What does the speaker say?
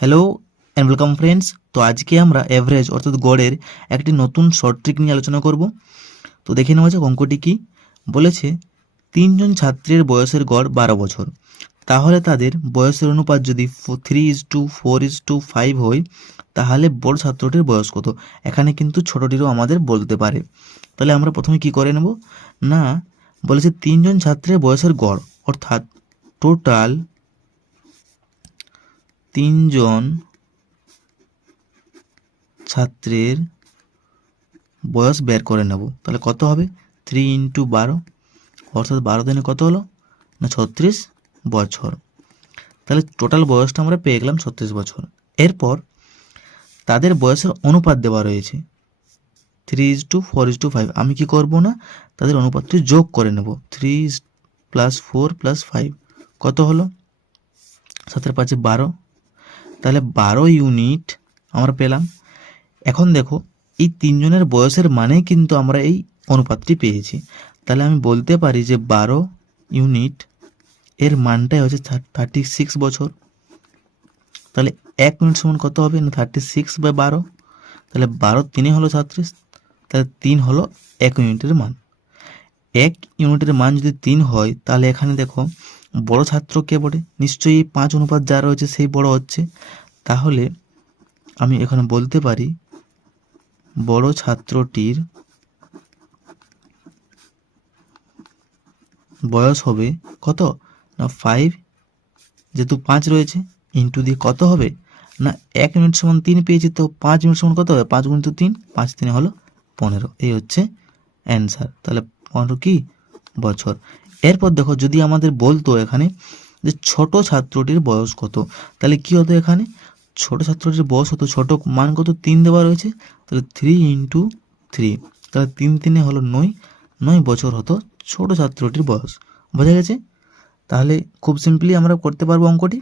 Hello and welcome friends তো আজকে আমরা অ্যাভারেজ অর্থাৎ গড়ের একটি নতুন শর্ট ট্রিক নিয়ে আলোচনা করব। তো দেখে নেওয়া যাক অঙ্কটি কি? বলেছে তিনজন ছাত্রের বয়সের গড় বারো বছর। তাহলে তাদের বয়সের অনুপাত যদি three is to four is to five হয়, তাহলে বড় ছাত্রটির বয়স কত? এখানে কিন্তু ছোটটিরও আমাদের বলতে পারে। তাহলে আমরা প্রথমে কি করে নেব? না বলেছে, তিনজন ছাত্রের বয়সের গড়। অর্থাৎ টোটাল তিনজন ছাত্রের বয়স বের করে নেব। তাহলে কত হবে? থ্রি ইন্টু বারো। অর্থাৎ বারো দিনে কত হলো? না, ছত্রিশ বছর। তাহলে টোটাল বয়সটা আমরা পেয়ে গেলাম ছত্রিশ বছর। এরপর তাদের বয়সের অনুপাত দেওয়া রয়েছে। Three is to four is to five আমি কি করব না? তাদের অনুপাতটি যোগ করে নেব। Three is plus four plus five কত হলো? সাতের পাঁচে বারো। তাহলে বারো ইউনিট আমরা পেলাম। এখন দেখো, এই তিনজনের বয়সের মানে কিন্তু আমরা এই অনুপাতটি পেয়েছি। তাহলে আমি বলতে পারি যে বারো ইউনিট এর মানটাই হচ্ছে থার্টি সিক্স বছর। তাহলে এক মিনিট সমান কত হবে? না থার্টি সিক্স বাই বারো। তাহলে বারো তিনে হলো ছত্রিশ তাহলে তিন হলো এক ইউনিটের মান। এক ইউনিটের মান যদি তিন হয়, তাহলে এখানে দেখো, বড় ছাত্র কে বটে? নিশ্চয়ই পাঁচ অনুপাত যা রয়েছে সেই বড় হচ্ছে। তাহলে আমি এখানে বলতে পারি, বড় ছাত্রটির বয়স হবে কত? না ফাইভ যেহেতু পাঁচ রয়েছে ইন্টু দিয়ে কত হবে? না, এক মিনিট সমান তিন পেয়েছি, তো পাঁচ মিনিট সমান কত হবে? পাঁচ গুণিত তিন, পাঁচ তিনে হলো পনেরো। এই হচ্ছে অ্যান্সার তাহলে পনেরো কি? বছর। এরপর দেখো, যদি আমাদের বলতো এখানে যে ছোট ছাত্রটির বয়স কত, তাহলে কি হতো এখানে? ছোট ছাত্রটির বয়স হতো, ছোট মান কত? তিন দেওয়া রয়েছে। তাহলে থ্রি ইন্টু থ্রি তাহলে তিন তিনে হলো নয়। নয় বছর হতো ছোট ছাত্রটির বয়স। বোঝা গেছে? তাহলে খুব সিম্পলি আমরা করতে পারব অঙ্কটি।